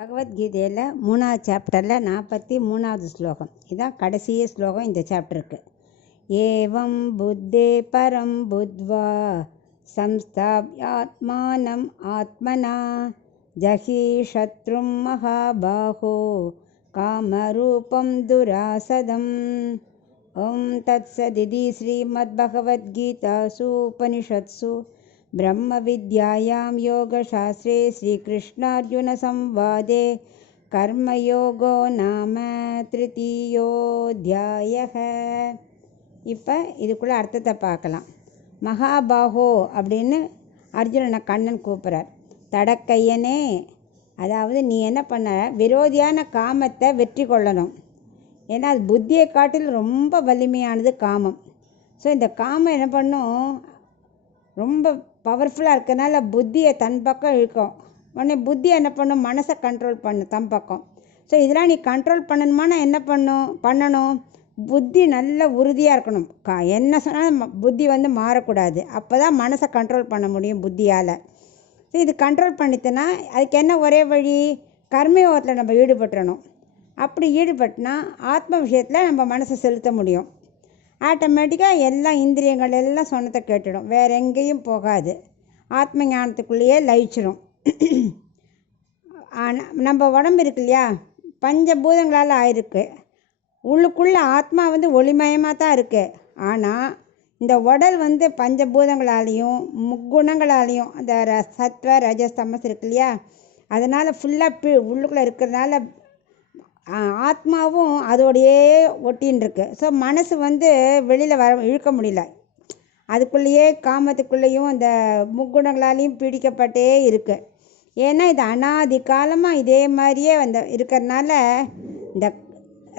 பகவத்கீதையில் 3வது சாப்டரில் 43வது ஸ்லோகம். இதுதான் கடைசி ஸ்லோகம் இந்த சாப்டருக்கு. ஏவம் புத்தே பரம் புத்வா சம்ஸ்தாப்யாத்மானம் ஆத்மனா ஜஹி சத்ரும் மகாபாஹோ காமரூபம் துராசதம். ஓம் தத்சதிதி ஸ்ரீமத்பகவத்கீதாசு உபனிஷத்சு ब्रह्म विद्यायां योगशास्त्रे श्रीकृष्णार्जुनसंवादे कर्मयोगो नाम तृतीयोऽध्यायः. இப்போ இதுக்குள்ளே அர்த்தத்தை பார்க்கலாம். மகாபாஹோ அப்படின்னு அர்ஜுனனை கண்ணன் கூப்பிட்றார். தடக்கையனே, அதாவது நீ என்ன பண்ண, விரோதியான காமத்தை வெற்றி கொள்ளணும். ஏன்னா அது புத்தியை காட்டில் ரொம்ப வலிமையானது காமம். ஸோ இந்த காமம் என்ன பண்ணும், ரொம்ப பவர்ஃபுல்லாக இருக்கிறதுனால புத்தியை தன் பக்கம் இழுக்கும். உடனே புத்தி என்ன பண்ணும், மனசை கண்ட்ரோல் பண்ணும் தன் பக்கம். ஸோ இதெல்லாம் நீ கண்ட்ரோல் பண்ணணுமானா என்ன பண்ணணும், புத்தி நல்ல உறுதியாக இருக்கணும். என்ன சொன்னாலும் புத்தி மாறக்கூடாது. அப்போ தான் மனசை கண்ட்ரோல் பண்ண முடியும் புத்தியால். ஸோ இது கண்ட்ரோல் பண்ணித்தனா அதுக்கு என்ன ஒரே வழி, கர்மயோகத்தில் நம்ம ஈடுபட்டுறணும். அப்படி ஈடுபட்டுனா ஆத்ம விஷயத்தில் நம்ம மனசை செலுத்த முடியும். ஆட்டோமேட்டிக்காக எல்லா இந்திரியங்கள் எல்லாம் சொன்னதை கேட்டுடும், வேறு எங்கேயும் போகாது, ஆத்ம ஞானத்துக்குள்ளேயே லயிச்சிடும். நம்ம உடம்பு இருக்கு இல்லையா, பஞ்சபூதங்களால் ஆயிருக்கு. உள்ளுக்குள்ளே ஆத்மா ஒளிமயமாக தான் இருக்குது. ஆனால் இந்த உடல் பஞ்சபூதங்களாலேயும் முக்குணங்களாலேயும் அந்த சத்வ ரஜஸ் தமஸ் இருக்கு இல்லையா, அதனால் ஃபுல்லாக உள்ளுக்குள்ளே இருக்கிறதுனால ஆத்மாவும் அதோடையே ஒட்டின்னு இருக்கு. ஸோ மனசு வெளியில் இழுக்க முடியல. அதுக்குள்ளேயே காமத்துக்குள்ளேயும் அந்த முக்குணங்களாலேயும் பீடிக்கப்பட்டே இருக்குது. ஏன்னா இது அனாதி காலமாக இதே மாதிரியே இருக்கிறதுனால இந்த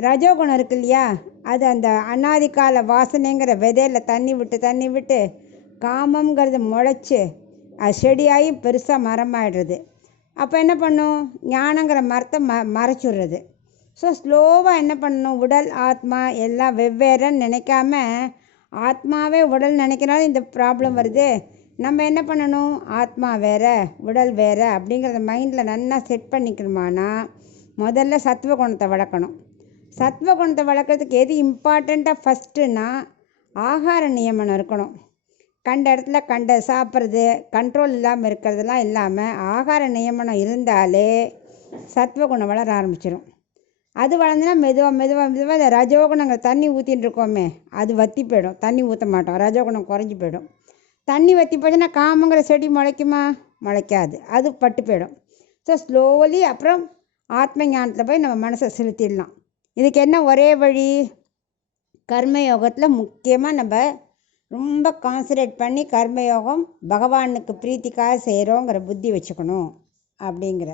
ரஜோகுணம் இருக்கு இல்லையா, அது அந்த அனாதி கால வாசனைங்கிற விதையில் தண்ணி விட்டு காமங்கிறது முளைச்சி அது செடியாகி பெருசாக மரமாயிடுறது. அப்போ என்ன பண்ணும், ஞானங்கிற மரத்தை மறைச்சிடுறது. ஸோ ஸ்லோவாக என்ன பண்ணணும், உடல் ஆத்மா எல்லாம் வெவ்வேறுன்னு நினைக்காம ஆத்மாவே உடல் நினைக்கிறனால இந்த ப்ராப்ளம் வருது. நம்ம என்ன பண்ணணும், ஆத்மா வேறு உடல் வேறு அப்படிங்கிறத மைண்டில் நல்லா செட் பண்ணிக்கணுமானா முதல்ல சத்வகுணத்தை வளர்க்கணும். சத்வகுணத்தை வளர்க்குறதுக்கு எது இம்பார்ட்டண்ட்டாக ஃபஸ்ட்டுன்னா ஆகார நியமனம் இருக்கணும். கண்ட இடத்துல சாப்பிட்றது, கண்ட்ரோல் இல்லாமல் இருக்கிறதெல்லாம் இல்லாமல் ஆகார நியமனம் இருந்தாலே சத்வகுணம் வளர ஆரம்பிச்சிடும். அது வளர்ந்துன்னா மெதுவாக இந்த ரஜோகுணங்கள் தண்ணி ஊற்றின்னு இருக்கோமே அது வற்றி போயிடும். தண்ணி ஊற்ற மாட்டோம், ரஜோகுணம் குறைஞ்சி போயிடும். தண்ணி வற்றி போச்சுன்னா காமங்கிற செடி முளைக்குமா, முளைக்காது, அது பட்டு போயிடும். ஸோ ஸ்லோலி அப்புறம் ஆத்ம ஞானத்தில் போய் நம்ம மனசை செலுத்திடலாம். இதுக்கு என்ன ஒரே வழி, கர்மயோகத்தில் முக்கியமாக நம்ம ரொம்ப கான்சன்ட்ரேட் பண்ணி கர்மயோகம் பகவானுக்கு பிரீத்திக்காக செய்கிறோங்கிற புத்தி வச்சுக்கணும் அப்படிங்கிற